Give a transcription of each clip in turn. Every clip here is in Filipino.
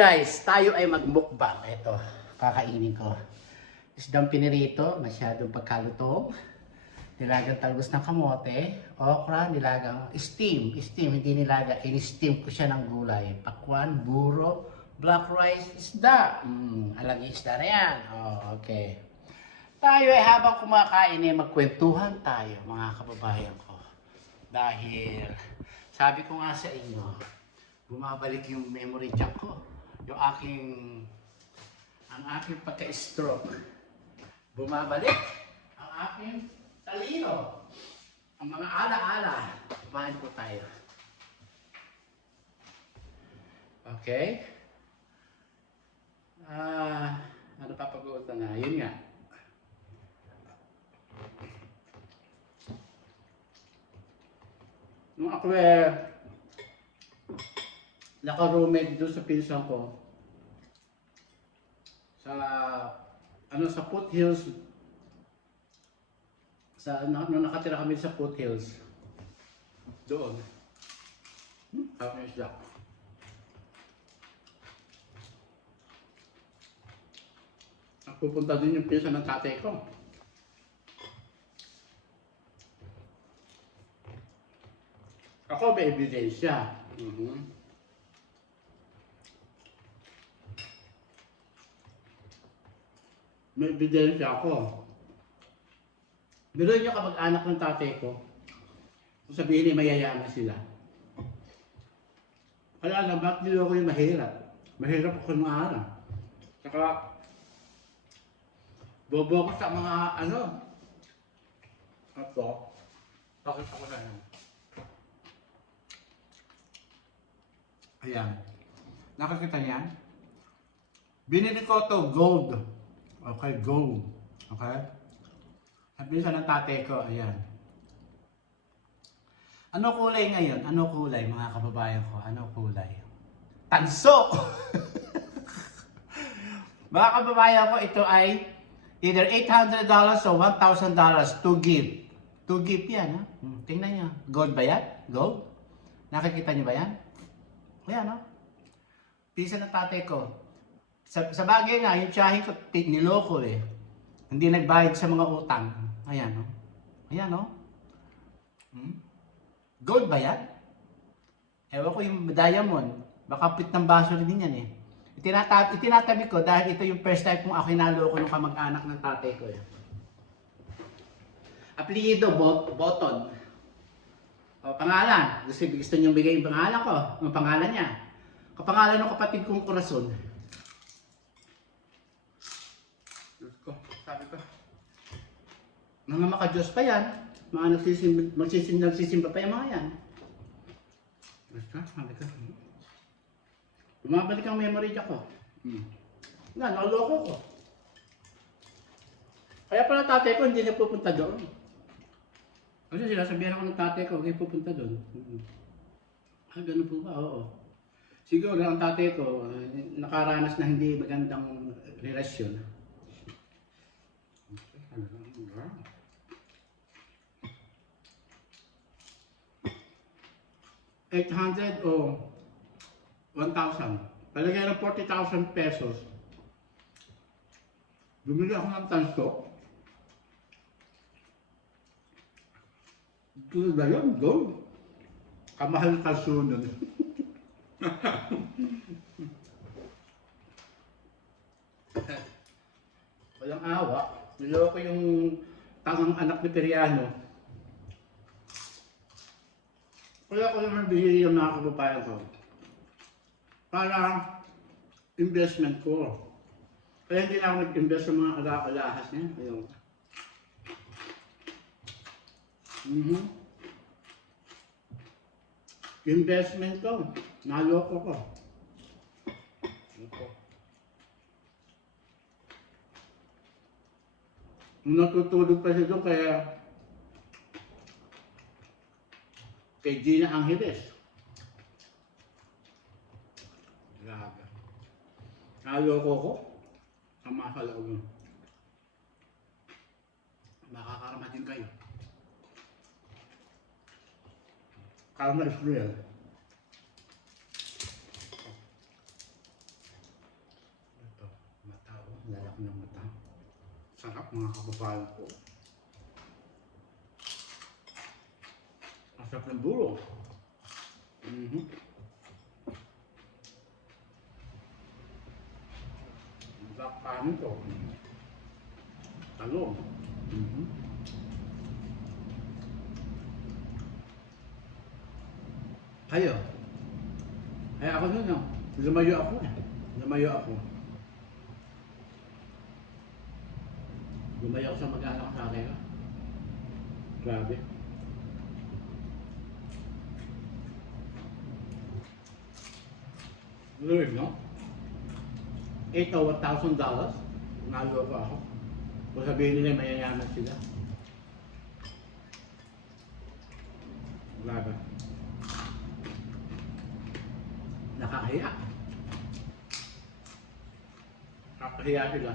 guys, tayo ay magmukbang. Ito, kakainin ko. Isdang pinirito, masyadong pagkalutong. Nilagang talbos ng kamote, okra, nilagang steam, hindi nilaga, in-steam ko siya ng gulay. Pakwan, buro, black rice, isda. Alam niyo isda na yan. Oh, okay. Tayo ay habang kumakain ay magkwentuhan tayo, mga kababayan ko. Dahil, sabi ko nga sa inyo, bumabalik yung memory jack ko. Ang aking pagka-stroke. Bumabalik ang aking talino. Ang mga ala-ala. Kumain po tayo. Okay? Ano pa pag-uutan na? Yun nga. Nung ako naka-roommate doon sa pinsan ko sa Foothills, nung nakatira kami sa Foothills doon. Ako yung isda. Pupunta din yung pinsan ng tatay ko. Ako may ebidensya. May ebidensya ako. Biruin niyo kapag-anak ng tatay ko, kung sabihin ay mayayaman sila. Kaya lang, bakit nilo ko yung mahirap? Mahirap ako ng araw. Saka, bobo ko sa mga ito, bakit ako na yan? Ayan. Nakakita niyan? Binili ko ito, gold. Okay, gold. Okay? Sabi sa ng tatay ko, ayan. Ano kulay ngayon? Ano kulay, mga kababayan ko? Ano kulay? Tanso! Mga kababayan ko, ito ay either $800 o $1,000 to give. To give yan, ha? Tingnan niyo. Gold ba yan? Gold? Nakikita niyo ba yan? Ayan, no? Pisa ng tatay ko. Sa bagay nga, yung tiyahin ko, niloko eh. Hindi nagbayad sa mga utang. Ayan, no? Ayan, no? Gold ba yan? Ewan ko yung diamond. Baka pit ng baso rin yan eh. Itinatabi ko dahil ito yung first time kong ako naloko ng kamag-anak ng tatay ko eh. Apelyido, Boton. O, pangalan. Gusto niyong bigay yung pangalan ko. Ang pangalan niya. Kapangalan ng kapatid kong Corazon. Sabi ko, mga maka-Diyos pa yan. Mga nagsisimba pa yung mga yan. Sabi ko, bumabalik ang memory jack ko. Naloko ko. Kaya pala tatay ko hindi na pupunta doon. Kasi sinasabihan ako ng tatay ko, huwag pupunta doon. Ganun po ba? Oo. Siguro ang tatay ko, nakaranas na hindi magandang relasyon. $800 o $1,000. Palagay ng 40,000 pesos. Bumili ako ng tanso. Ito na yun, gold. Kamahal ng tanso nun. Walang awa. Niloko yung tangang anak ni Periano. Kaya ko naman binili yung mga kababayan ko. Para investment ko. Kaya hindi na ako nag-invest sa mga alahas niya. Ayun. Investment ko. Naloko ko. Natutulog pa siya doon kay Gina Angeles. Grabe. Naloko ko. Sama sa loob mo. Makakarama din kayo. Karma is real. mga kababayan ko. Ang sarap ng buro. Ang sarap kanin to. Talong. Kayo. Kaya ako nun, no? Lumayo ako. Lumayo ako sa mag-anak sa akin. Grabe. Lord, no? $8,000 or $1,000. Naloko ako. Kung sabihin nila mayayaman sila. Grabe. Nakakahiya. Nakakahiya sila.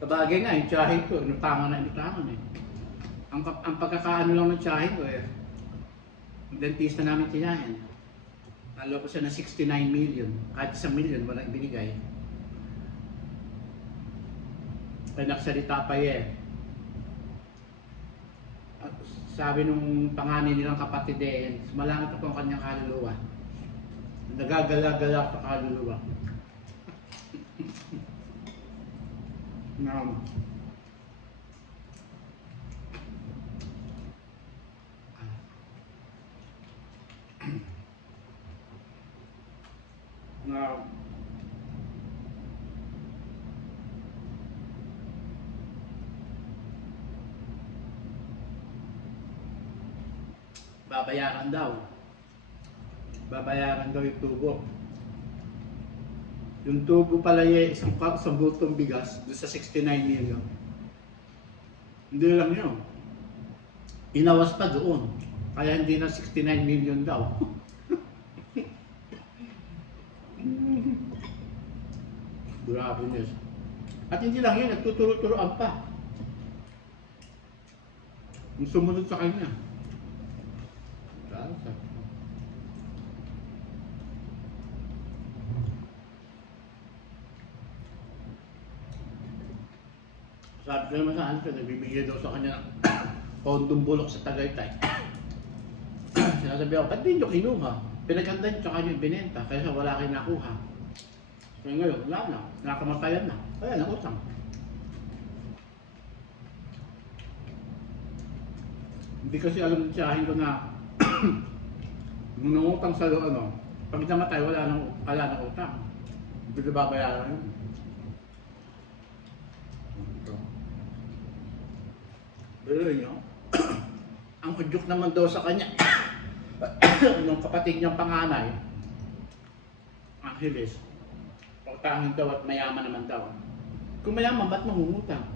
Kabagay nga, yung tiyahin ko, inutangan eh. Ang pagkakaano lang ng tiyahin ko eh, yung dentista namin tiyahin. Naloko siya ng 69 million. Kahit 1 million, walang ibinigay. Kaya nagsalita pa eh. At sabi nung panganay nilang kapatid eh, sumalangit ako ang kanyang kaluluwa. Nagagala-gala sa kaluluwa. Now, babayaran daw. Babayaran daw yung tubo. Yung tubo pala isang bultong bigas doon sa 69 million. Hindi lang yun. Inawas pa doon. Kaya hindi na 69 million daw. Grabe niya. At hindi lang yun, nagtuturo-turoan pa. Yung sumunod sa kanya. Sabi ko naman sa ano, nagbibigay daw sa kanya ng kondong bulok sa Tagaytay. Sinasabi ako, ba't di nyo kinuha? Pinaganda nyo tsaka nyo binenta, kaya wala kayo nakuha. Kaya ngayon, wala na, nakamatayan na. Kaya nautang. Hindi kasi alam ng tiyahin ko na nung nangutang sa ano, pag namatay, wala nang utang. Hindi ko babayaran yun. Pero yun, ang udyok naman daw sa kanya, nung kapatid niyang panganay, Angeles, pagtangin daw at mayaman naman daw. Kung mayaman, ba't mangungutang?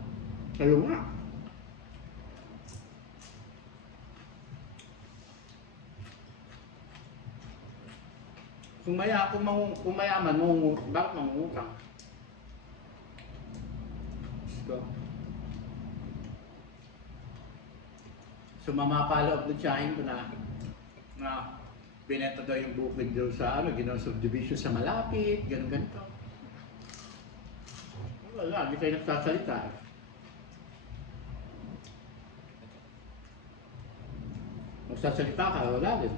Kayo nga. Kung mayaman, bakit mangungutang? So mamapaloob ng tiyahin ko na binenta daw yung bukid daw sa ginawa subdivision sa malapit, ganito. Wala, hindi kayo nagsasalita. Magsasalita ka, wala din.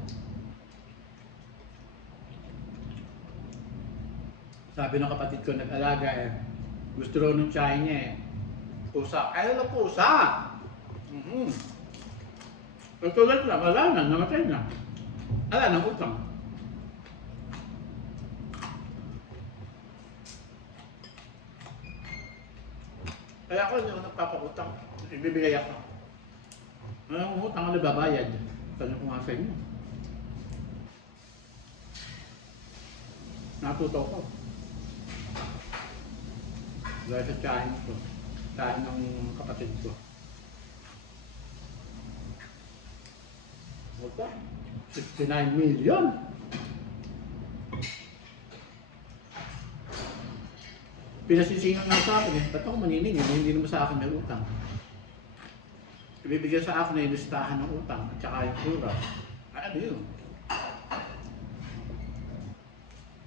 Sabi ng kapatid ko, nag-alaga gusto raw ng tiyahin niya pusa. Kaya na pusa! Katulad lang, wala na, namatay na. Wala nang utang. Kaya ako hindi ako nagpapakutang. Ibibigay ako. Anong utang ako nababayad? Tanong ko nga sa inyo. Natuto ko. Dahil sa tiyahin ko. Tiyahin ng kapatid ko. Wala. 69 million. Pinasisingan nga sa akin ba't ako maniningin? Hindi naman sa akin may utang. ibibigay sa akin na yung listahan ng utang at saka yung tura. Ay, ano yun?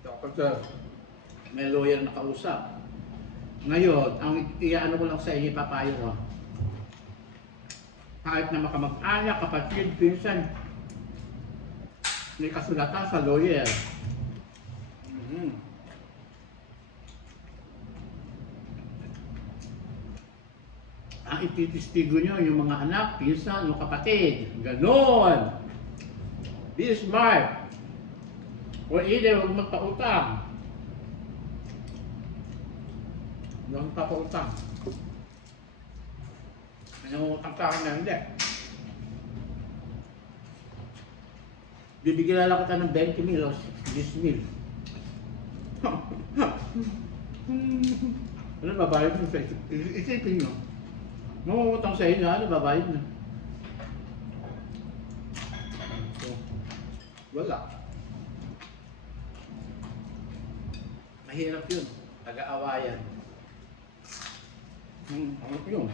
Kapag may lawyer na kausap. Ngayon, ang iyaano ko lang sa inyo, papayo ko. Kahit na makamag-anak, kapatid, pinsan, may kasulatan sa lawyer. Ang ititistigo nyo, yung mga anak, pinsan, yung kapatid. Ganon! Be smart! Or either, huwag magpautang. Huwag magpapautang. Ano utang sa akin na hindi. Bibigyan lang kita ng 20 mil o 10 mil. Ano babayad mo sa isipin nyo? Mangungutang sa inyo, ano babayad na? So, wala. Mahirap yun. Nag-aawayan. Ano yun?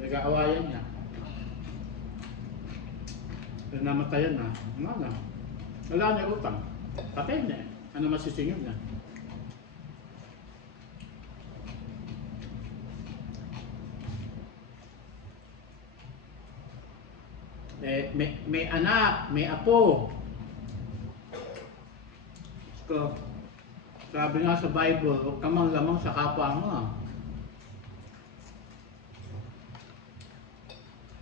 Nag-aawayan niya. Namatayan na. Ano na? Wala na utang. Patay na eh. Ano masisingil na? May anak, may apo. So, sabi nga sa Bible, huwag ka mang lamang sa kapwa mo.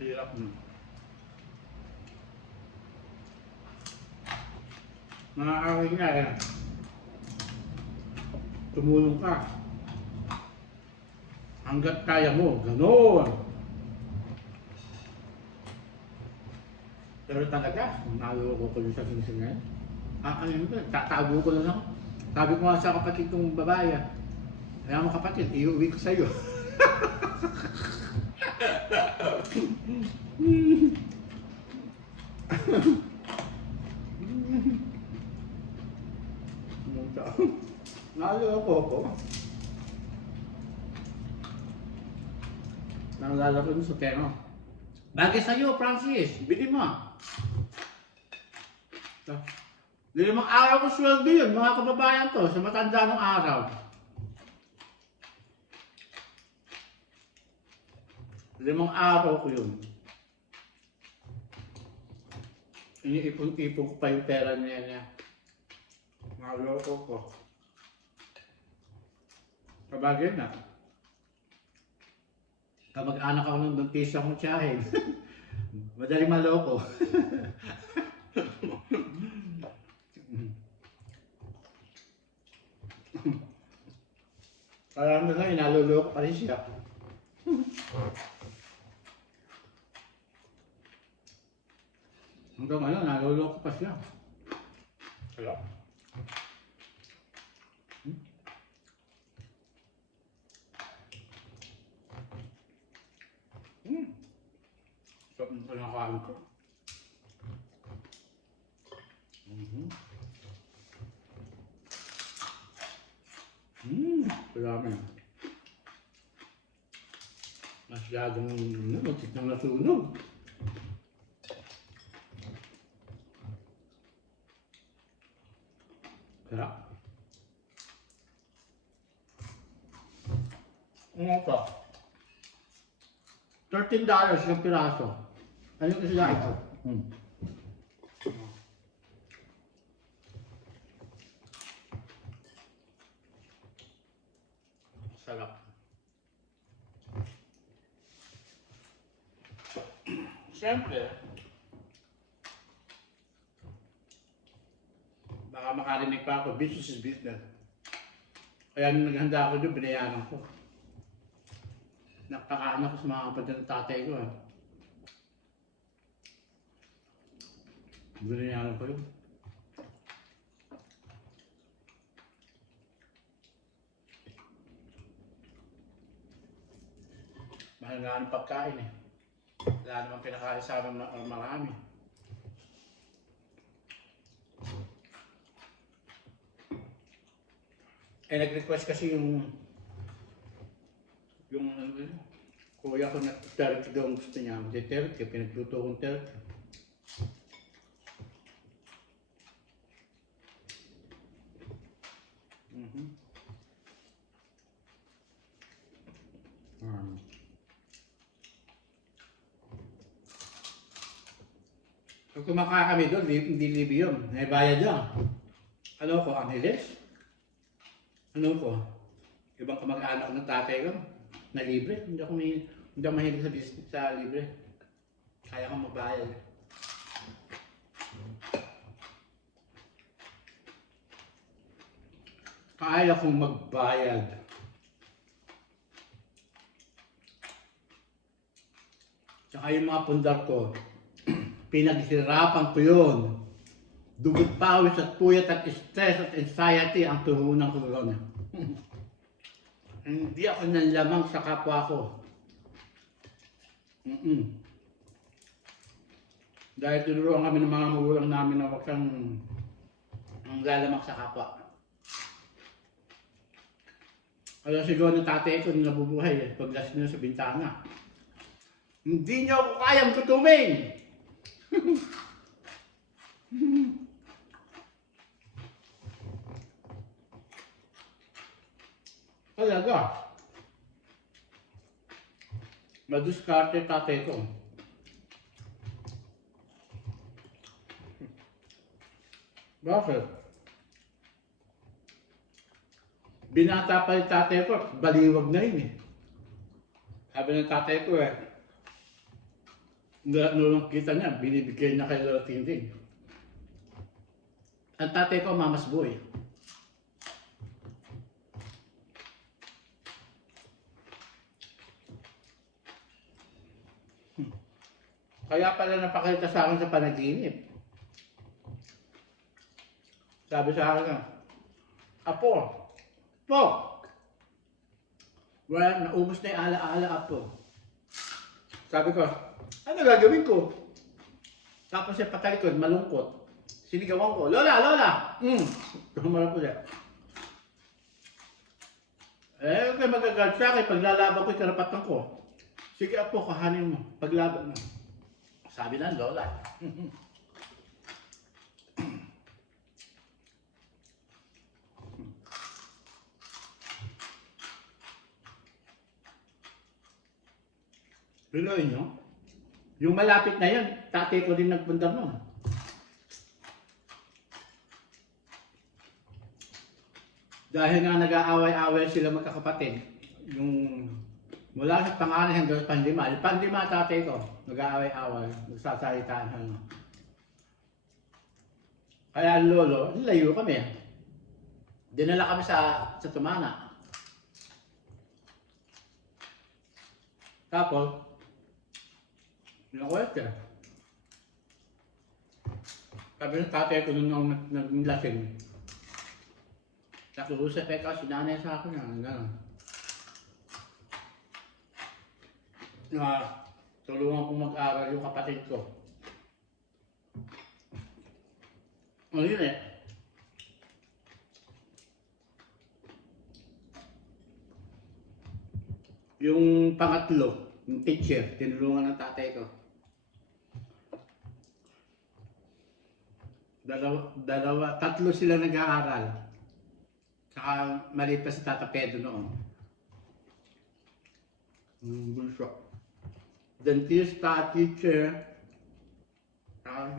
Hirap na. Maaaring nga eh. Tumulong ka. Hanggat kaya mo, gano'n. Pero talaga, naluloko ko yung sa sinisingan. Ano yun ba? Tatago ko na lang. Sabi ko nga sa kapatid kong babae, kaya mo kapatid, iuwi ko sa'yo. Naluloko ko. Nalalaro mo sa tema. Bagay sa'yo, Francis. Bili mo. Limang araw ko sweldo yun, mga kababayan to, sa matanda ng araw. Limang araw ko yun. Iniipon-ipon ko pa yung pera niya. Naloko ko. Kabagay na. Kamag-anak ako ng dentista kong tiyahin. Madaling maloko. Parang na inaluloko pa rin siya. Hanggang ano, naluloko pa siya. Kaya? Sarap ng pinakain ko. Marami. Masyadong magsit ng nasunog. Kaya? Ano ito? $13 yung piraso. Ano yung isla ito? Sarap. Siyempre, baka makarinig pa ako, business is business. Kaya nung naghanda ako doon, binayaran ko. Nakakaano ko sa mga kapatid ng tatay ko. Binayaran ko yun. Mahal nga ng pagkain eh. Wala naman pinakain sa amin marami. nag-request kasi yung Kuya ko na 30 daw ang gusto niya. Hindi 30, pinagluto kong 30. Pag kumakain kami doon, hindi libre yun. May bayad yun. Ano ko, Angeles? Ano ko? Ibang kamag-anak ng tatay ko na libre. Hindi ako mahilig sa business sa libre. Kaya kong magbayad. Kaya kong magbayad. Tsaka yung mga pundar ko, pinaghirapan ko yun. Dugot pawis at puyat at stress at anxiety ang tuhunan ko yun. Hindi ako nanlamang sa kapwa ko. Dahil tinuruan kami ng mga magulang namin na huwag kang lalamang sa kapwa. Kaya siguro ng tatay ko na nabubuhay paglas nyo sa bintana. Hindi nyo ako kayang tutuming! Talaga. Madiskarte tatay ko. Bakit? Binata pa yung tatay ko, baliwag na yun eh. Sabi ng tatay ko nung kita niya, binibigay na kay Lolo Tinding. Ang tatay ko, Mama's Boy. Kaya pala napakita sa akin sa panaginip. Sabi sa akin Apo, wala, naubos na yung ala-ala, Apo. Sabi ko, ano gagawin ko? Tapos siya patalikod, malungkot. Sinigawan ko, Lola! Tumarap ko siya. Okay, magagad siya kay paglalaban ko yung karapatan ko. Sige Apo, kahanin mo, paglaban mo. Sabi ng Lola. Biloy nyo? Yung malapit na yan, tatay ko din nagpunta mo. Dahil nga nag-aaway-aaway sila magkakapatid. Yung mula sa pangalan hanggang sa pandima. Yung pandima tatay ko, nag-aaway-aaway, nagsasalitaan. Kaya ang lolo, layo kami. Dinala kami sa Tumana. Tapos, nakuwet ka. Sabi ng tatay ko nung naglasing. Nakuusap ka, sinanay sa akin gano'n. Tulungan kong mag-aral yung kapatid ko. Ano yun eh? Yung pangatlo, yung teacher, tinulungan ng tatay ko. Tatlo sila nag-aaral. Saka maliit pa si Tata Pedro noon. Bunso. Dentista, teacher, saka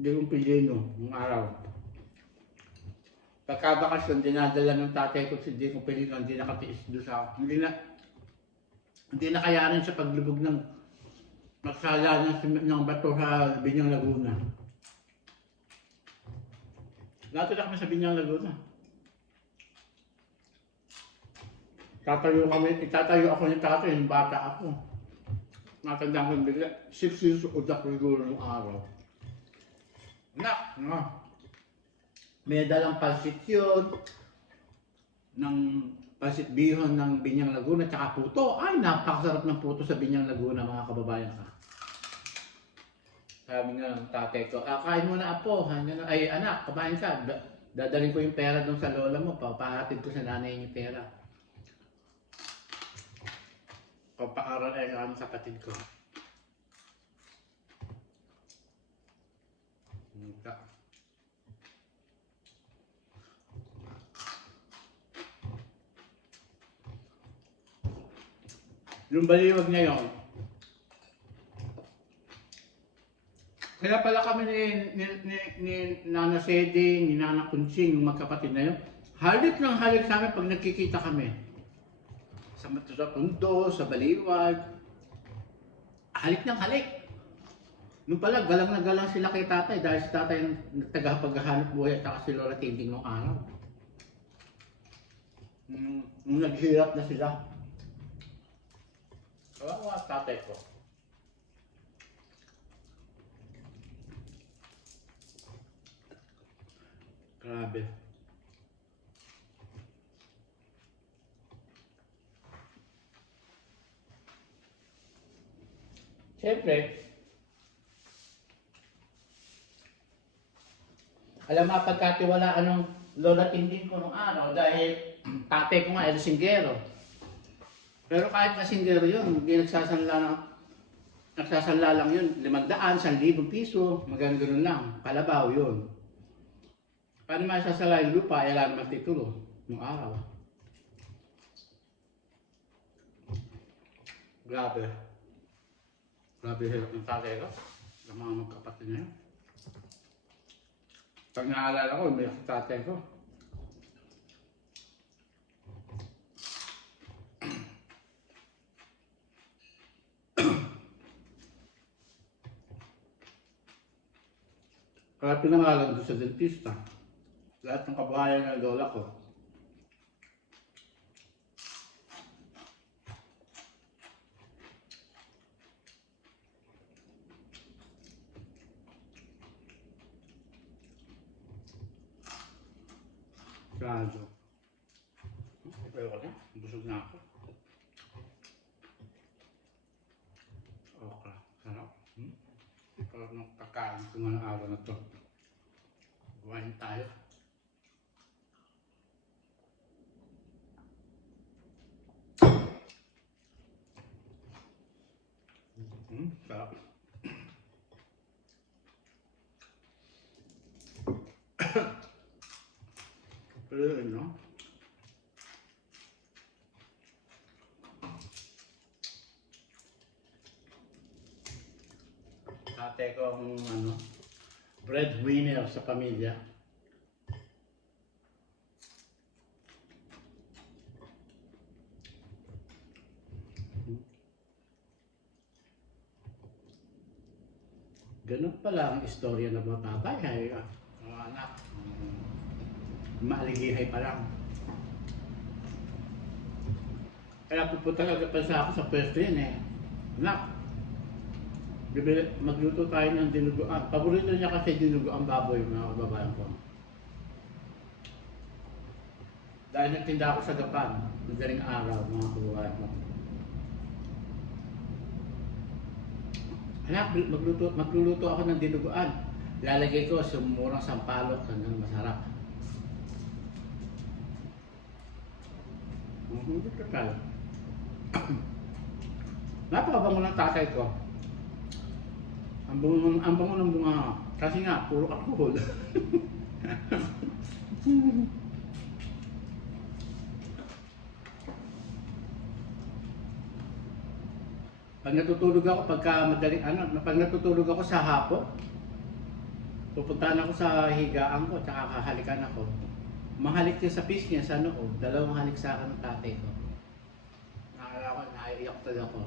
yung Pilino, yung araw. Pagkabakasyon, dinadala ng tatay ko si Dino Pilino, hindi nakatiis doon sa hindi na kayanin sa paglubog ng magsala ng bato sa Binyang Laguna. Natula kami sa Binyang Laguna. Itatayo ako ni tatay, yung bata ako. Matandang ko bigla, 6 years old ako siguro ng araw. May dalang pansit yun, ng pansit bihon ng Binyang Laguna, tsaka puto. Ay, napakasarap ng puto sa Binyang Laguna, mga kababayan ka. Sabi nga ng tatay ko, kain mo na Apo. Ay anak, kumain ka. Dadaling ko yung pera doon sa lola mo, papahatid ko sa nanay yung pera. Pagpaaral ay ang kapatid ko. Yung baliwag ngayon, kaya pala kami ni Nana Sedi, ni Nana Kunching, yung magkapatid na yun, halik ng halik sa amin pag nagkikita kami. Sa pundo, sa baliwag, halik ng halik. Nung pala, galang na galang sila kay tatay dahil si tatay ang tagapaghahanap buhay at saka si Lola Tinding nung araw. Nung naghirap na sila. Kawawa tatay ko. Grabe. Siyempre, alam mo, pagkatiwalaan ng Lola Tinding ko nung araw dahil tatay ko nga, Singgero. Pero kahit na Singgero yun, hindi nagsasanla lang yun, 500, 1,000 piso, maganda lang, kalabaw yun. Paano masasala yung lupa, ay alam naman titulo nung araw. Grabe. Grabe hirap ng tatay ko, ng mga magkapatid niya. Pag naalala ko, may tatay ko. Kaya pinangalan doon sa dentista. Lahat ng kabahayan ng lola ko. Grado. Pero ko na, busog na ako. Okay, sarap. Sarap ng kakain ko ngayong araw na to. Buhayin tayo. Sarap. Pero yun, no? Ate ko ang breadwinner sa pamilya. Ganun pala ang istorya ng mga tatay, mga anak. Maaligihay pa lang. Kaya pupunta agad pa sa ako sa pwesto yun eh. Anak, magluto tayo ng dinuguan. Paborito niya kasi dinuguan baboy, mga kababayan ko. Dahil nagtinda ako sa Gapan, madaling araw, mga kababayan ko. Anak, magluluto ako ng dinuguan. Lalagay ko sa murang sampalok hanggang masarap. Total. Napakabango ng tatay ko. Ang bango ng bunga. Kasi nga, puro alcohol. Pag natutulog ako, pag natutulog ako sa hapon, pupuntahan ako sa higaan ko, tsaka kahalikan ako. Mahalik niya sa piece niya sa noob, dalawang halik sa akin ng tatay ko. Nakala ko, naiiyak talaga ako.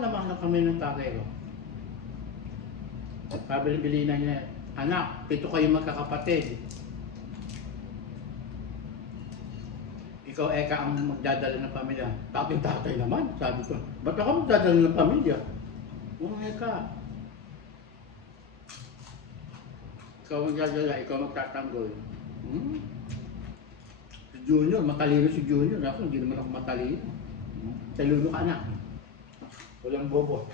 Lamang na kami ng tatay ko. Pabili-bili na niya, anak, 7 kayo magkakapatid. Ikaw, Eka, ang magdadala ng pamilya. Tatay naman, sabi ko. Ba't ako magdadala ng pamilya? Eka. Ikaw magdadala, ikaw magtatanggol. Si Junior, matalino si Junior. Ako, hindi naman ako matalino. Talino ka na. Walang bobo.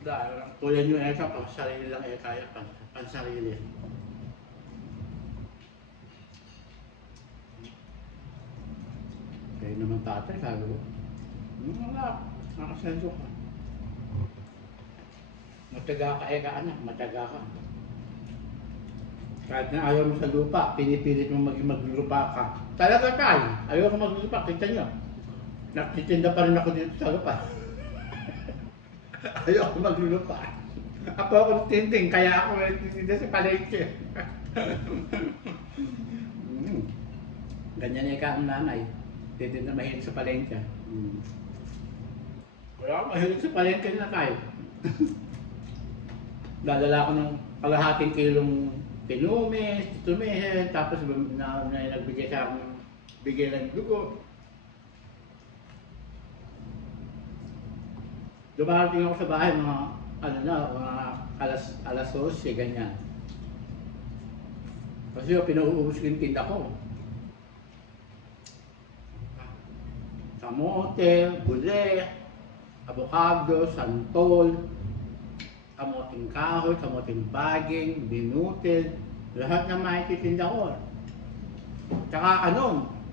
Dahil lang, tulad yung Eka, pag sarili lang Eka, ang sarili. Kaya naman tatay, sabi ko, wala, nakasenso ka. Mataga ka, anak, mataga ka. Kahit na ayaw mo sa lupa, pinipilit mo maglupa ka. Talaga tayo, ayaw ko maglupa, kita nyo. Nagtitinda pa rin ako dito sa lupa. Ayaw ko maglulupa. Ako ako tinding, kaya ako nagtitinda sa palengke. Ganyan ika ang nanay. Titinda mahilig sa palengke. Kaya ako mahilig sa palengke na tayo. Dadala ko ng kalahating kilong tinumis, tumihin, tapos nagbigay sa akin bigay ng dugo. Dumarating ako sa bahay mga mga alas 12, ganyan. Kasi pinauubos ko yung tinda ko. Kamote, gulay, avocado, santol, kamoting kahoy, kamoting baging, binutil, lahat na makititinda ko. Tsaka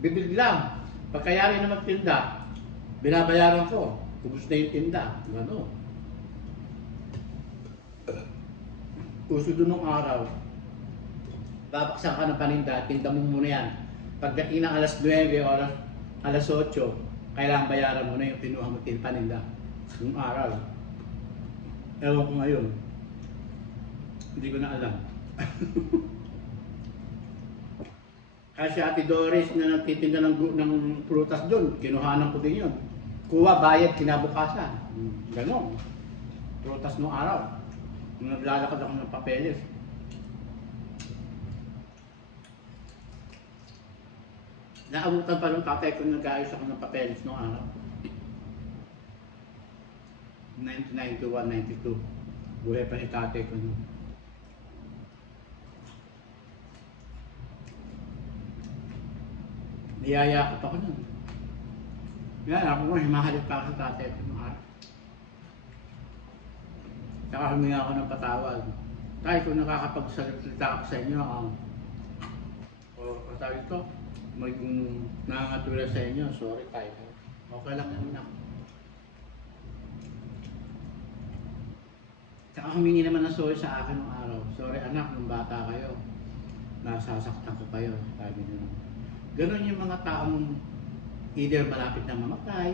bibig lang. Pagkayari na magtinda, binabayaran ko. Ubus na yung tinda. Gano'n. Uso doon nung araw, babaksan ka ng paninda, tinda mo muna yan. Pagdating ng alas 9 o alas 8, kailangan bayaran mo na yung pinuha mo paninda. Nung araw. Ewan ko ngayon. Hindi ko na alam. Kasi Ate Doris na nagtitinda ng prutas doon, kinuhanan ko din yun. Kuha, bayad, kinabukasan. Ganon. Prutas nung araw. Nung naglalakad ako ng papeles. Naabutan pa ng tatay ko nag-aayos ako ng papeles nung araw. 1991, 92. Buhay pa si tatay ko nun. Niyayakap ako nun. Yan, ako mo, himahalit pa ako sa tatay ko nung araw. Saka huminga ako ng patawad. Tay, kung nakakapagsalita ako sa inyo, sabi ko, may nangangatula sa inyo, sorry tayo. Okay lang naman ako. Saka humingi naman ng sorry sa akin nung araw. Sorry anak, nung bata kayo, nasasaktan ko kayo. Sabi niyo. Ganon yung mga taong either malapit na mamatay,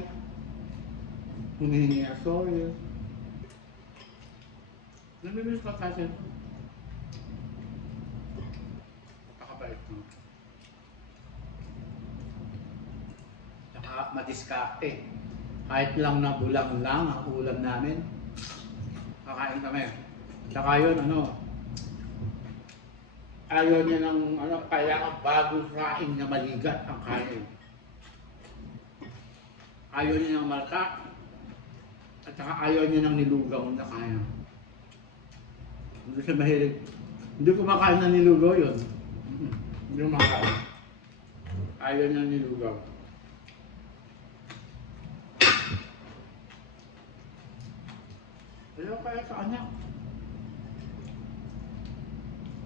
humihingi ng sorry. Namimiss ko kasi ito. Napakabait mo. Saka madiskarte. Kahit lang na bulang lang ang ulam namin, kakain kami. Saka yun, ayaw niya ng, kailangan bagong raing na maligat ang kain. Ayaw niya ng malta, at saka ayaw niya ng nilugaw na kaya. Hindi siya mahilig. Hindi ko makain ng nilugaw yun. Hindi ko makain. Ayaw niya ng nilugaw. Ayaw kaya sa anak.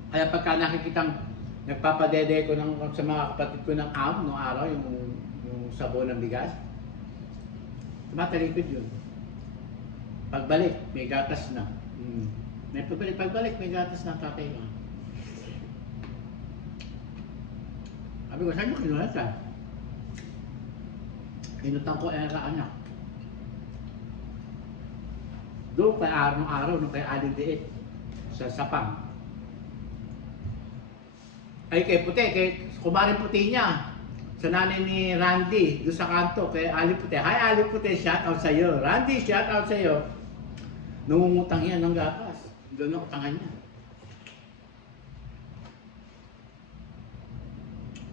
Kaya pagka nakikitang nagpapadede ko sa mga kapatid ko ng noong araw, yung sabon ng bigas, tumatalikod yun. Pagbalik, may gatas na. Pagbalik, may gatas na tatay ko. Sabi ko, saan yung kinuha ka? Inutang ko ka anak. Doon kay araw, nung kay Aling Diit, sa Sapang. Ay kay Puti, kay kumaring Puti niya. Sa nanay ni Randy, doon sa kanto, kay Aling Puti. Hi Aling Puti, shout out sa'yo. Randy, shout out sa'yo. Nangungutang yan ng gatas. Doon ang utangan niya.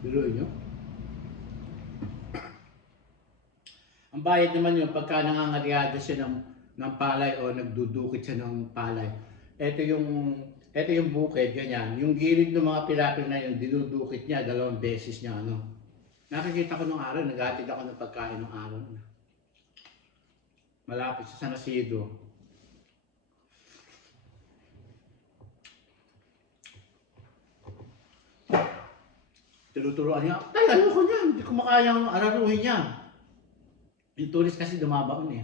Biruin nyo. Ang bayad naman yun, pagka nangangaliada siya ng palay o nagdudukit siya ng palay. Ito yung bukid, ganyan. Yung gilid ng mga pilapil na yun, dinudukit niya, 2 beses niya, Nakikita ko nung araw, naghatid ako ng pagkain nung araw. Malapit sa San Isidro. Tinuturuan niya, tay, ayoko niyan. Hindi ko makayang araruhin niya. Yung tulis kasi dumabaon eh.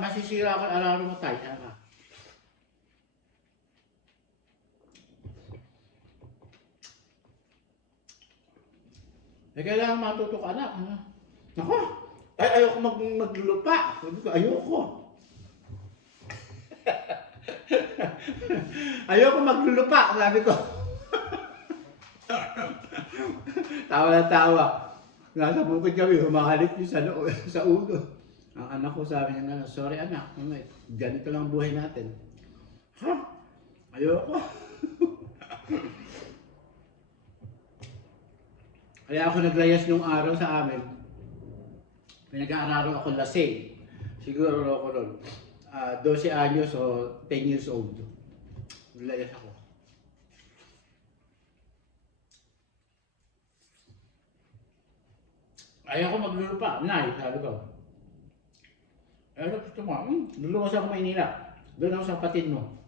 Masisira ako araro mo, tay. Eh, kailangan matuto ka, anak. Ako, ay, ayoko maglulupa. Sabi ko, ayoko. Ayoko maglulupa, sabi ko. Tawa na tawa. Nasa bukid kami, humahalik yung sa ulo. Ang anak ko sabi niya, sorry anak, ganito lang ang buhay natin. Ha? Ayoko. Kaya ako naglayas nung araw sa amin. Pinag-aararo ako lasing. Siguro ako nun. 12 anyos o 10 years old. Naglayas ako. Ayaw ko maglulupa. Nay, sabi ko. Ayaw gusto mo. Luluwas ako Maynila. Doon ako sa kapatid mo.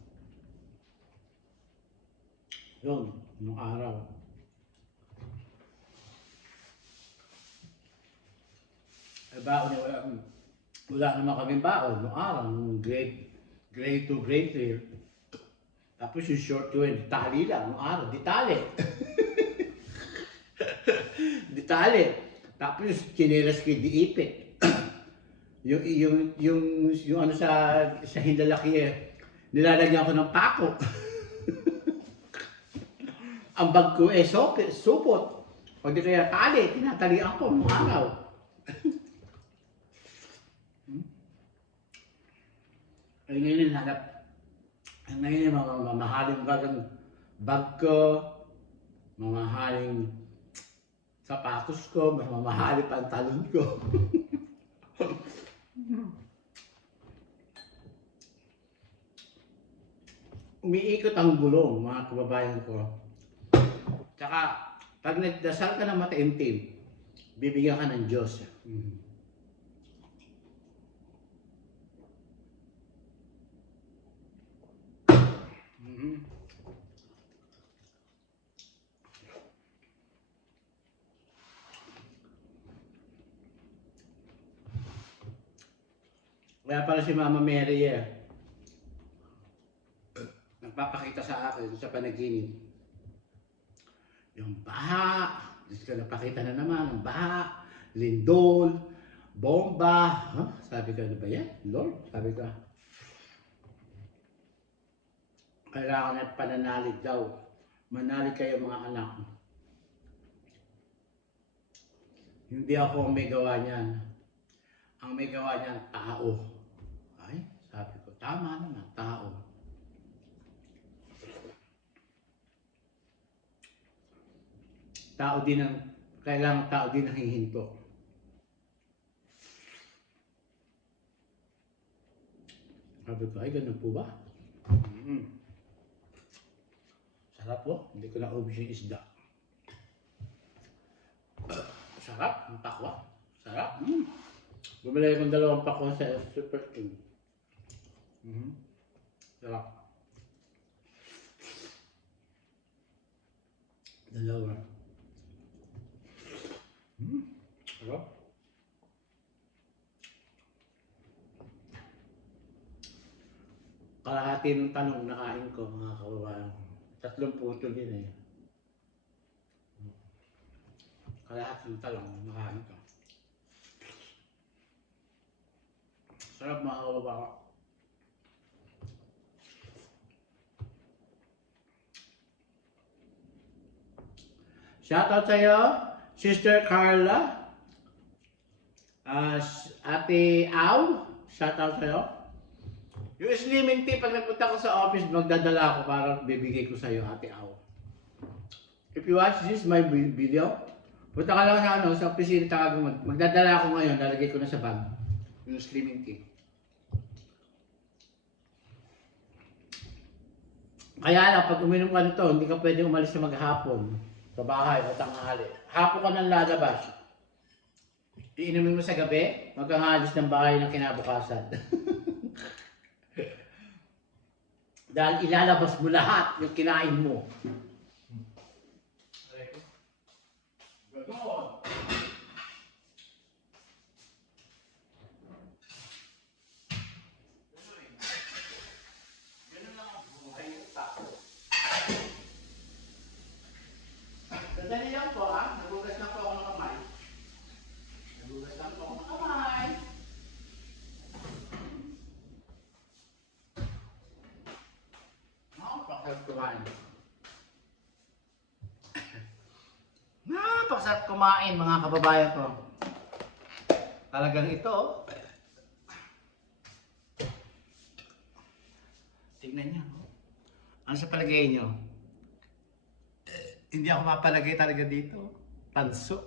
Yun, nung araw. Baon niya, wala naman kaming baon nung araw, nung grade 2, grade 3. Tapos yung short ko, ditali lang, nung araw, ditali. Ditali. Tapos chinelas ko, diipit. yung ano sa hindalaki nilalagyan ko ng pako. Ang bag ko supot. O di kaya tali, tinatalian ko nung araw. Ay ngayon ngayon mga mamahaling bag ko, mamahaling sapatos ko, mamahaling pantalon ko. Umiikot ang gulong, mga kababayan ko. Tsaka, pag nagdasal ka ng mataimtim, bibigyan ka ng Diyos. Kaya pala si Mama Mary nagpapakita sa akin sa panaginip. Yung baha, napakita na naman, ang baha, lindol, bomba. Huh? Sabi ko, ano ba yan? Lord, sabi ko. Kailangan na pananalig daw. Manalig kayo mga anak. Hindi ako ang may gawa niyan. Ang may gawa niyan, tao. Ay, sabi ko, tama naman, tao. Kailangan tao din ang hihinto. Sabi ko, ay, ganun po ba? Sarap po, hindi ko na-ubos yung isda. Sarap, ang pakwa. Sarap. Bumili akong 2 pakwa sa Super King. Sarap. 2. Sarap. Kalahati ng talong nakain ko, mga kababayan. 3 putol yun eh. Kalahati ng talong nakain ko. Sarap, mga kababayan. Shoutout sa'yo, Sister Carla, Ate Au, shoutout sa'yo. Yung slimming tea, pag nagpunta ko sa office, magdadala ako para bibigay ko sa'yo, Ate Au. If you watch this, my video, punta ka lang sa opisina, magdadala ako ngayon, lalagay ko na sa bag, yung slimming tea. Kaya lang, pag uminom ka nito, hindi ka pwede umalis na maghapon sa bahay o tanghali. Hapon ka nang lalabas. Iinumin mo sa gabi, magkakalis ng bahay ng kinabukasan. Dahil ilalabas mo lahat yung kinain mo. kumain. Napakasarap kumain mga kababayan ko. Talagang ito, oh. Tingnan niyo. Ano sa palagay niyo? Hindi ako mapalagay talaga dito. Tanso.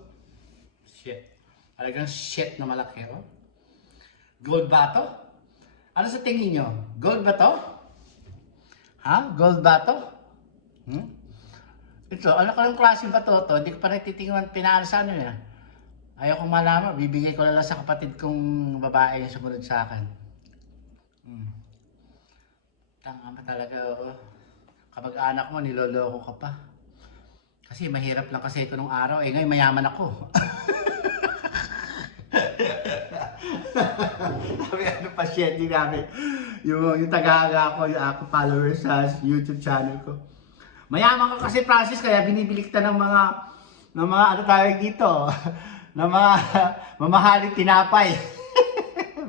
Shit. Talagang shit na malaki, oh. Gold ba to? Ano sa tingin niyo? Gold ba to? Ha? Gold ba to? Hmm? Ito, ano ka ng klaseng ba to? Hindi ko pa natitingnan pinaano sa ano yan. Ayaw kong malaman, bibigay ko na lang sa kapatid kong babae yung sumunod sa akin. Tanga ba talaga, oh. Kapag anak mo, niloloko ka pa. Kasi mahirap lang kasi ito nung araw, ngayon mayaman ako. Sabi ano pa sharing namin, yung taga-aga ko, yung ako followers sa YouTube channel ko. Mayaman ka kasi Francis, kaya binibili kita ng mga ano tawag dito, ng mga mamahaling tinapay.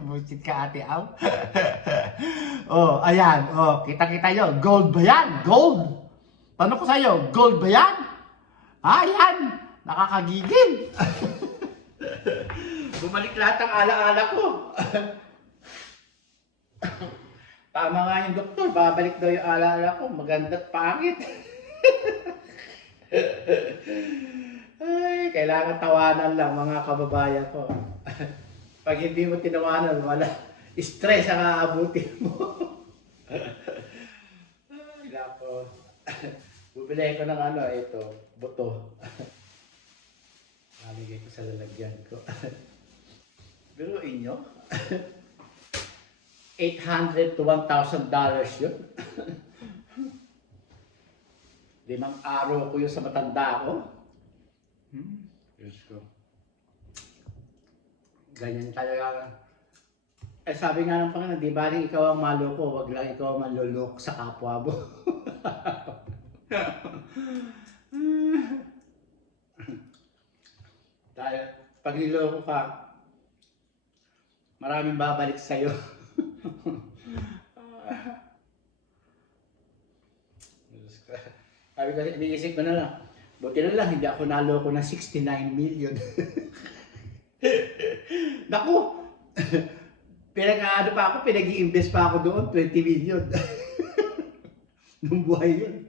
Bullshit ka ate, aw. Oh, ayan, oh, kita-kita nyo, gold ba yan? Gold? Tanong ko sa'yo, gold ba yan? Ayan, nakakagigil. Bumalik lahat ang alaala ko. Tama nga yung doktor, babalik daw yung alaala ko. Maganda't pangit. Ay, kailangan tawanan lang mga kababayan ko. Pag hindi mo tinawanan, wala. Stress ang aabutin mo. Ay, nako. Bubili ko ng ano, ito, buto. Naligay ko sa lalagyan ko. Biruin nyo? $800 to $1,000 yun. 5 araw ko yun sa matanda ko. Diyos ko. Ganyan talaga. Sabi nga ng Panginoon, di ba rin ikaw ang maloko, wag lang ikaw ang manlulok sa kapwa mo. Dahil pag niloko ka, maraming babalik sa'yo. Sabi ko, iniisip ko na lang, buti na lang, hindi ako naloko ng 69 million. Naku! Pinag-ano pa ako, pinag-i-invest pa ako doon, 20 million. Nung buhay yun.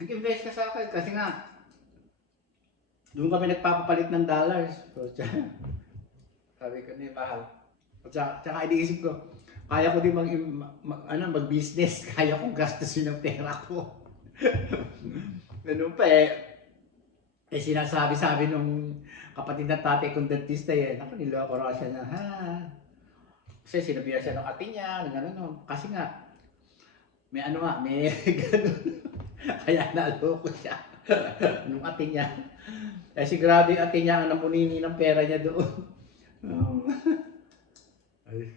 Nag-invest ka sa akin kasi nga, doon kami nagpapapalit ng dollars. So, sabi ko, hindi, mahal. Tsaka iniisip ko, kaya ko din mag-business, kaya kong gastusin ang pera ko. Ganun pa sinasabi nung kapatid ng tatay kong dentista ako niloko raw siya na, ha? Kasi sinabihan siya ng ate niya, gano'n. Kasi nga, may gano'n. Kaya naloko siya nung ate niya. Sigurado yung ate niya ang namunini ng pera niya doon. Ay,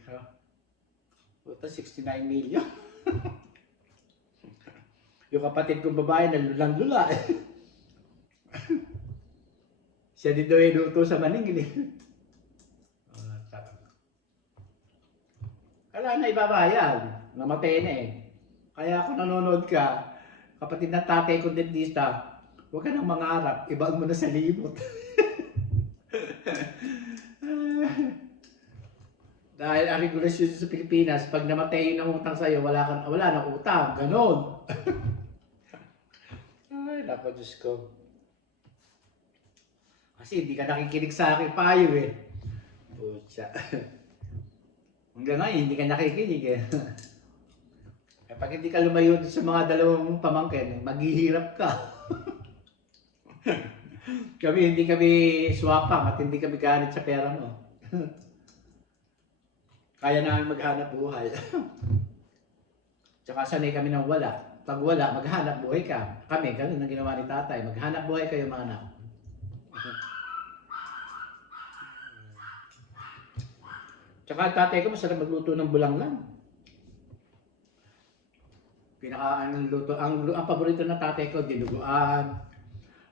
puta, 69 million. Yung kapatid kong babae, nalulang-lula. Siya din daw inuto sa maningil. Kala na ibabayad. Namatay na Kaya kung nanonood ka, kapatid ng tatay kong dentista, huwag ka nang mangarap. Ibaan mo na sa limot. Dahil ang regulasyon sa Pilipinas, pag namatay yung utang sa'yo, wala nang utang. Ganon. Ay, naku, Diyos ko. Kasi hindi ka nakikinig sa akin payo Pucha. Hanggang ngayon, hindi ka nakikinig Pag hindi ka lumayo sa mga dalawang pamangkin, maghihirap ka. Hindi kami swapang at hindi kami ganit sa pera mo. Kaya namin maghanap buhay. Tsaka sanay kami ng wala. Pag wala, maghanap buhay ka. Kami, ganun ang ginawa ni tatay. Maghanap buhay kayo mga anak. Tsaka tatay ko masarap magluto ng bulanglang. Ang paborito ng tatay ko, dinuguan,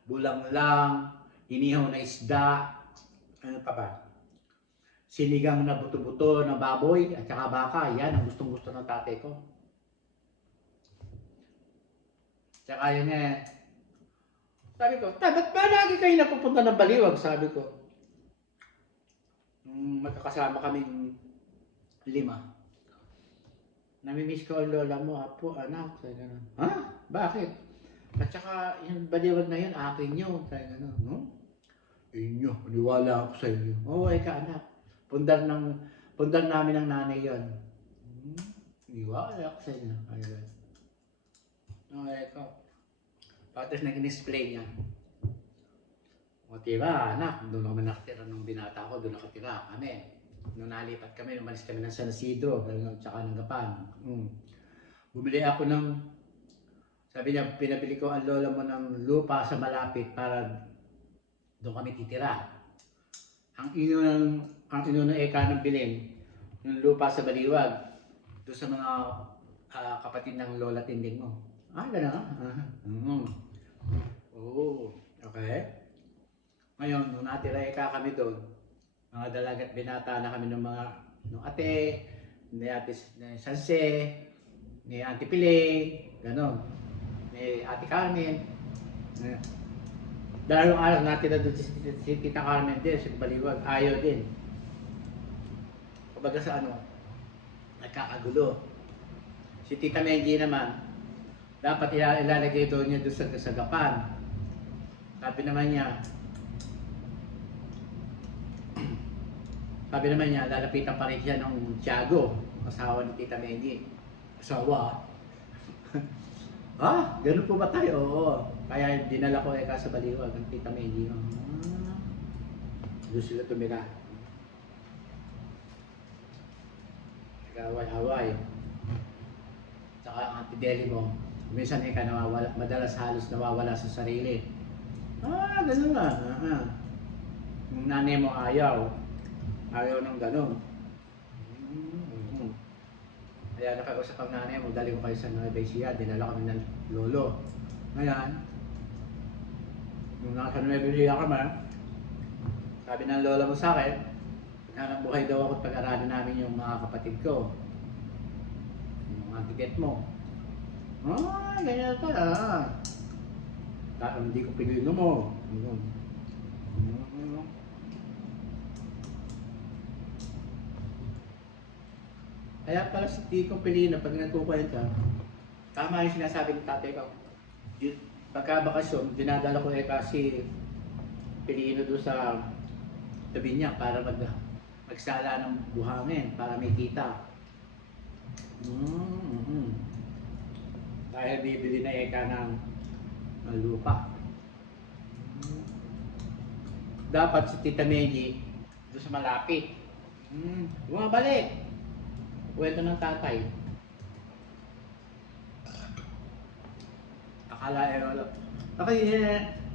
bulanglang, inihaw na isda, ano pa ba? Sinigang na buto-buto ng baboy at saka baka. Yan ang gustong-gusto ng tatay ko. Tsaka yun sabi ko, ba't ba lagi kayo napupunta ng Baliwag? Sabi ko, magkakasama kaming 5. Namimiss ko ang lola mo, apo, anak. Sabi gano'n. Ha? Bakit? At saka yung Baliwag na yun, akin yun. Sabi gano'n. No? Inyo, maniwala ako sa inyo. Oo, ika anak. Pundar namin ng nanay yun. Maniwala ako sa inyo. Ayun. No, ikaw. Tapos nag-display niya. O diba, anak, doon ako nakatira nung binata ko, doon nakatira kami. Nung nalipat kami, umalis kami ng San Isidro, tsaka ng Gapan. Bumili ako sabi niya, pinabili ko ang lola mo ng lupa sa malapit para doon kami titira. Ang ino ng eka ng bilin, yung lupa sa Baliwag, doon sa mga kapatid ng lola tinding mo. Gano'n. Oo, okay. Ngayon, nung natira kami doon, mga dalagat binata na kami ng ate, ni ate Sanse, ni Auntie Piling, gano'n, ni Ate Carmen. Dahil yung araw natira doon si Tita Carmen din, si Baliwag, ayaw din. Kumbaga sa nagkakagulo. Si Tita Menji naman, dapat ilalagay doon niya doon sa Gapan. Sabi naman niya, lalapitan pa rin siya ng Tiago, asawa ni Tita Menji. Asawa? Ganun po ba tayo? Oo. Kaya dinala ko sa Baliwag ng Tita Menji. Doon sila tumira. Nag-away-away. Tsaka ang Auntie Deli mo, minsan nawawala, madalas halos nawawala sa sarili. Ganun nga. Yung nanay mo ayaw ng ganun. Kaya nakausap ang nanay mo, dali ko kayo sa Nueva Ecija, dinala kami ng lolo. Ngayon, nung nasa Nueva Ecija kami, sabi ng lola mo sa akin, hanap buhay daw ako at pag-aralin namin yung mga kapatid ko. Yung mga tiket mo. Ganyan ka hindi ko pinilo mo. Kaya pala si Tito Pilino, pag nagkukwenta, tama yung sinasabi ng tatay ko. Pagka bakasyon, dinadala ko si Pilino doon sa tabi niya para magsala ng buhangin, para may kita. Dahil bibili na ng lupa. Dapat si Tita Menji doon sa malapit. Bumabalik. Kwento ng tatay. Akala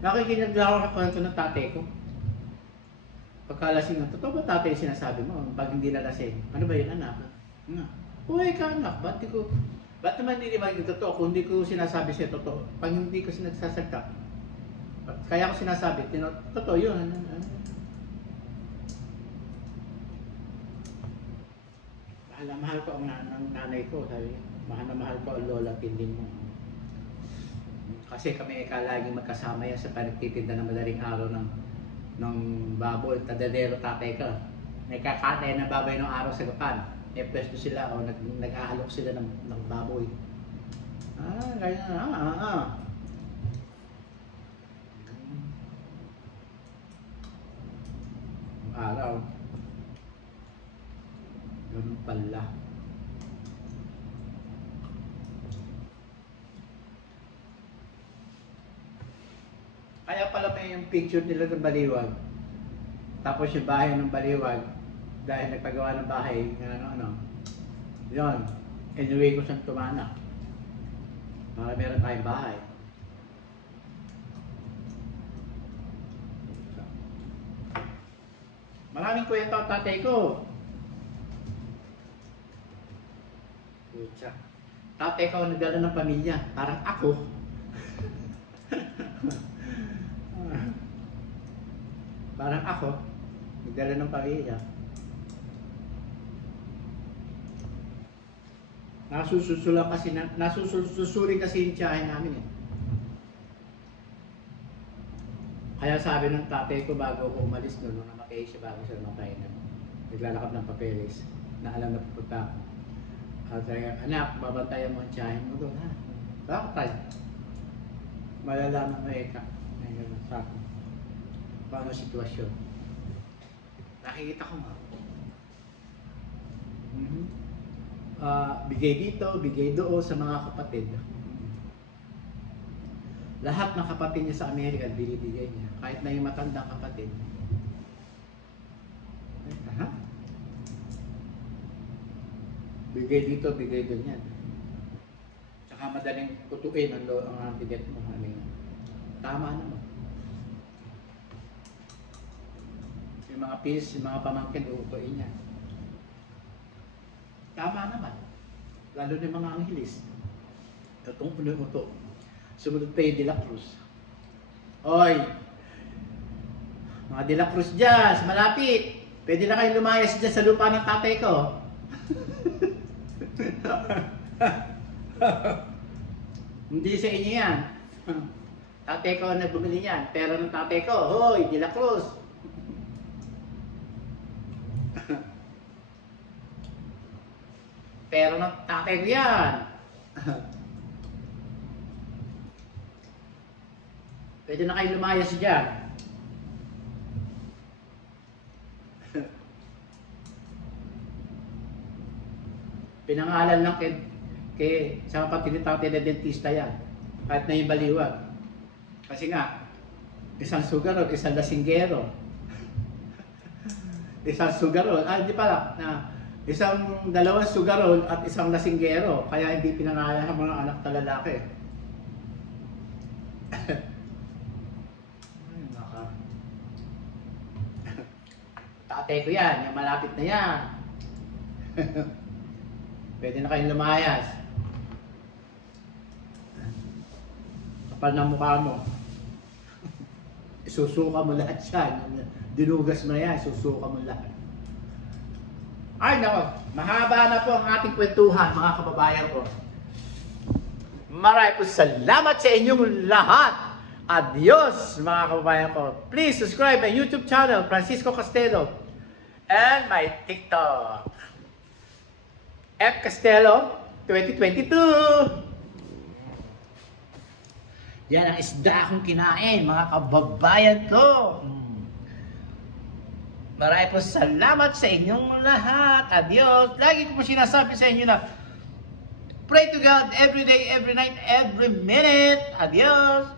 nakikinig lang ako sa kwento ng tatay ko. Pagkalasing totoo ba tatay sinasabi mo? Pag hindi nalasing, ano ba yun anak? Uy ka anak, ba't naman hindi naman yung totoo kung hindi ko sinasabi siya totoo? Pag hindi ko nagsasalta, kaya ko sinasabi, totoo yun. Mahal ko ang nanay ko, sabi, mahal ko ang lola tindin mo. Kasi kami laging magkasama yan sa panagtitinda ng madaling araw ng baboy, tadadero tatay ka. Nagkakatay ng baboy ng araw sa Gapan. May pwesto sila o nag-aalok sila ng baboy. Ganyan araw. Ganun pala. Kaya pala may yung picture nila ng Baliwag. Tapos yung bahay ng Baliwag, dahil nagpagawa ng bahay, yun, inuwi ko sa Tumana. Para meron tayong bahay. Maraming kwento ang tatay ko. Tatay ko nagdala ng pamilya, parang ako. Parang ako, nagdala ng pamilya. Nasususurin kasi yung tiyahin namin eh. Kaya sabi ng tatay ko bago ako umalis noon, nung namatay siya bago siya namatay na, naglalakad ng papeles, na alam na pupunta ako. Sabi niya, anak, babantayan mo ang tiyahin mo doon, ha? Bakit? Malalaman mo may gano'n sa akin. Paano ang sitwasyon? Nakikita ko nga. Bigay dito, bigay doon sa mga kapatid. Lahat ng kapatid niya sa Amerika, binibigay niya. Kahit na yung matandang kapatid. Bigay dito, bigay doon yan. Tsaka madaling kutuin ang bigat mo. Tama naman. Yung mga pis, yung mga pamangkin, uutuin niya. Tama naman. Lalo na yung mga anghilis. Itong uno-uto. Sumunod pa yung De La Cruz. Oy! Mga De La Cruz dyan, sa malapit. Pwede na kayo lumayas dyan sa lupa ng tatay ko. Hindi sa inyo yan. Tatay ko na bumili yan. Pera ng tatay ko. Hoy, De La Cruz. Pera ng tatay ko yan. Pwede na kayo lumayas dyan. Pinangalan lang kay sa kapatid ni tatay na dentista yan. Kahit na yung baliwag. Kasi nga, isang sugarol, isang lasinggero. Isang sugarol, hindi pala, dalawang sugarol at isang lasinggero. Kaya hindi pinangalan ng mga anak na lalaki. Tatay ko yan, yung malapit na yan. Pwede na kayong lumayas. Kapal ng mukha mo. Isusuka mo lahat yan. Dinugas mo na yan, isusuka mo lahat. Ay nako, mahaba na po ang ating kwentuhan mga kababayan ko. Maraming po salamat sa inyong lahat. Adios mga kababayan ko. Please subscribe my YouTube channel, Francisco Castelo. And my TikTok. F. Castelo 2022. Yan ang isda akong kinain, mga kababayan ko. Maraming po salamat sa inyong lahat. Adios. Lagi ko po sinasabi sa inyo na pray to God every day, every night, every minute. Adios.